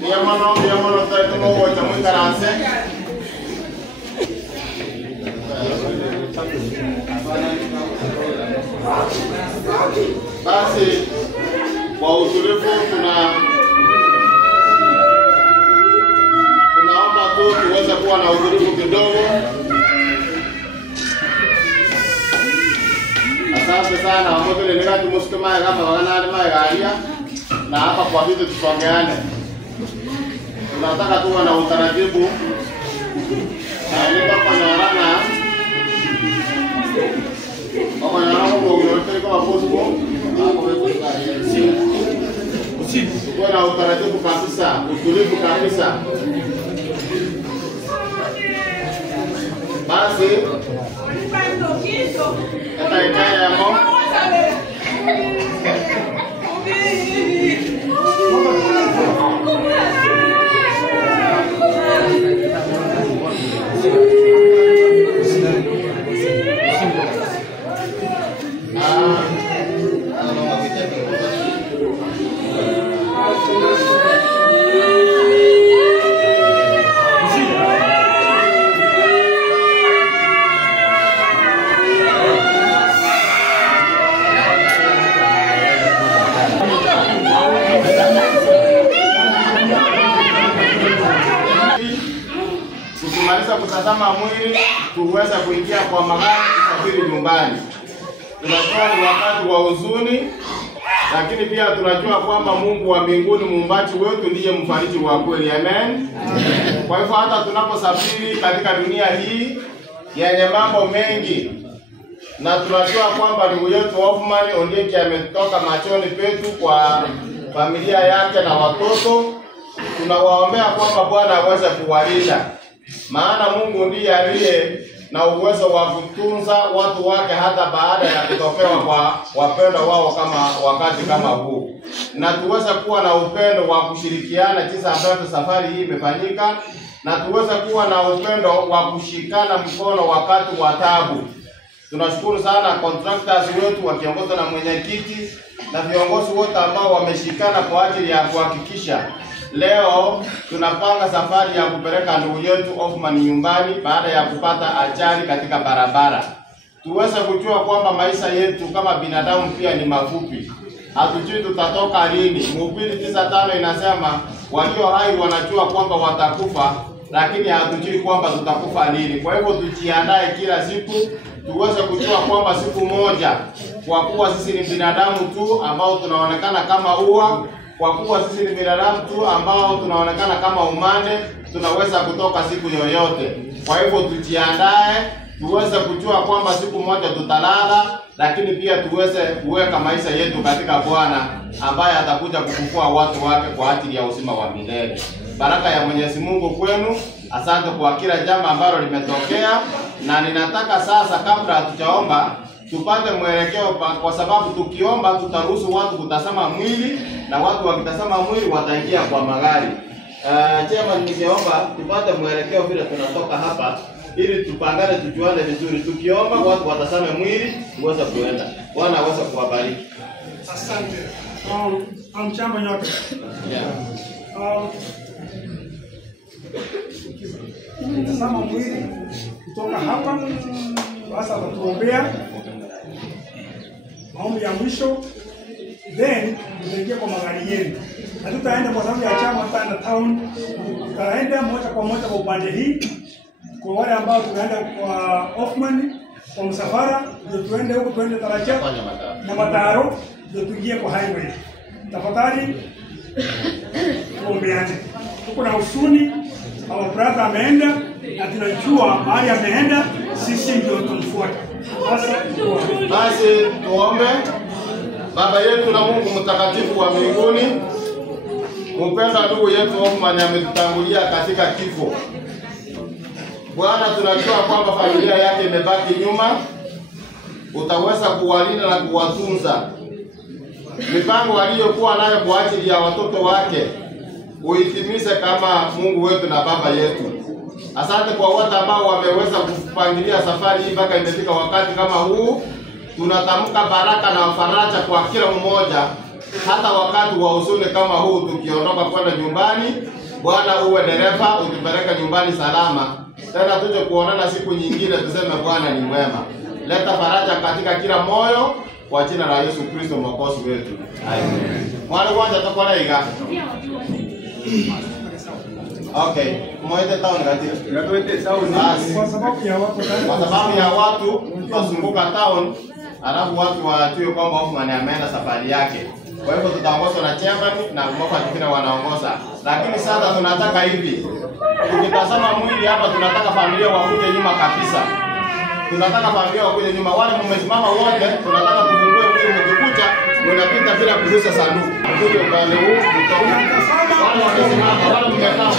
Niamono tayo mo wacha mo karanse. Basi kwa utulivu tunaomba tu tuweze kuwa na utulivu kidogo. Asante sana wamoto ni ngati musikuma kama wanana magaria na hapa kwa vitu tusongeane. Tunataka tuwe na utaratibu. Ni papa na rana. Papa na rana kwa unote kama possible. Tuwe na utaratibu kabisa, utulivu kabisa. Basi kata ikaya ya mo. Tukimaliza kutazama mwili, tuweza kuingia kwa magari kusafiri nyumbani. Tunajua ni wakati wa huzuni, lakini pia tunajua kwamba Mungu wa mbinguni muumbaji wetu ndiye mfariji wa kweli. Amen. Kwa hivyo hata tunaposafiri katika dunia hii yenye mambo mengi, na tunajua kwamba ndugu yetu Hoffman Ondieki ametoka machoni petu kwa familia yake na watoto, tunawaombea kwamba Bwana aweze kuwalinda. Maana Mungu ndiye aliye na uwezo wa kutunza watu wake hata baada ya kutokewa kwa wapendwa wao kama wakati kama huu. Na tuweze kuwa na upendo wa kushirikiana jinsi ambavyo safari hii imefanyika, na tuweze kuwa na upendo wa kushikana mkono wakati wa taabu. Tunashukuru sana contractors wetu wakiongozwa na mwenyekiti na viongozi wote ambao wameshikana kwa ajili ya kuhakikisha leo tunapanga safari ya kupeleka ndugu yetu Hoffman nyumbani baada ya kupata ajali katika barabara. Tuweze kujua kwamba maisha yetu kama binadamu pia ni mafupi. Hatujui tutatoka lini. Mhubiri 9:5 inasema walio hai wanajua kwamba watakufa, lakini hatujui kwamba tutakufa lini. Kwa hivyo tujiandae kila siku, tuweze kujua kwamba siku moja, kwa kuwa sisi ni binadamu tu ambao tunaonekana kama ua, kwa kuwa sisi ni binadamu tu ambao tunaonekana kama umande, tunaweza kutoka siku yoyote. Kwa hivyo tujiandae, tuweze kujua kwamba siku moja tutalala, lakini pia tuweze kuweka maisha yetu katika Bwana ambaye atakuja kufufua watu wake kwa ajili ya uzima wa milele. Baraka ya Mwenyezi Mungu kwenu. Asante kwa kila jambo ambalo limetokea, na ninataka sasa kabla hatujaomba tupate mwelekeo, kwa sababu tukiomba tutaruhusu watu kutazama mwili, na watu wakitazama mwili wataingia kwa magari. Chema ningeomba tupate mwelekeo vile tunatoka hapa ili tupangane tujuane vizuri. Tukiomba watu watazame mwili tuweze kuenda. Bwana aweze kuwabariki. Asante. Amchamba nyote. Tazama mwili kutoka hapa. Basi atatuombea maombi ya mwisho, then tutaingia kwa magari yenu. Hatutaenda kwa sababu ya chama, tutaenda town. Tutaenda moja kwa moja kwa upande hii. Kwa wale ambao tunaenda kwa Hoffman kwa msafara, ndio tuende huko, tuende Taracha na Mataro, ndio tuingie kwa highway. Tafadhali tuombeane. Tuko na usuni, our brother ameenda na tunajua mahali ameenda, sisi ndio tumfuata. Basi tuombe. Baba yetu na Mungu mtakatifu wa mbinguni, mpenda ndugu yetu Hoffman ametutangulia katika kifo. Bwana, tunajua kwamba familia yake imebaki nyuma. Utaweza kuwalinda na kuwatunza. Mipango aliyokuwa nayo kwa ajili ya watoto wake uitimize kama Mungu wetu na Baba yetu. Asante kwa wote ambao wameweza kupangilia safari hii mpaka imefika wakati kama huu. Tunatamka baraka na faraja kwa kila mmoja hata wakati wa huzuni kama huu, tukiondoka kwenda nyumbani, Bwana uwe dereva, utupeleke nyumbani salama. Tena tuje kuonana siku nyingine, tuseme Bwana ni mwema. Leta faraja katika kila moyo kwa jina la Yesu Kristo Mwokozi wetu. Amen. Mwana kwanza tokoleiga. Okay, mwende town kati. Ngatuete town. Kwa sababu ya watu tutazunguka town, alafu watu wajue kwamba Hoffman ameenda safari yake. Kwa hivyo tutaongozwa na chairman na mwaka mwingine wanaongoza. Lakini sasa tunataka hivi. Tukitazama mwili hapa, tunataka familia wakuje nyuma kabisa. Tunataka familia wakuje nyuma. Wale mmesimama wote, tunataka tufungue mwili mkikucha, unapita bila kugusa sanduku. Kuje upande huu, utaona. Wale wamesimama, wale mmekaa.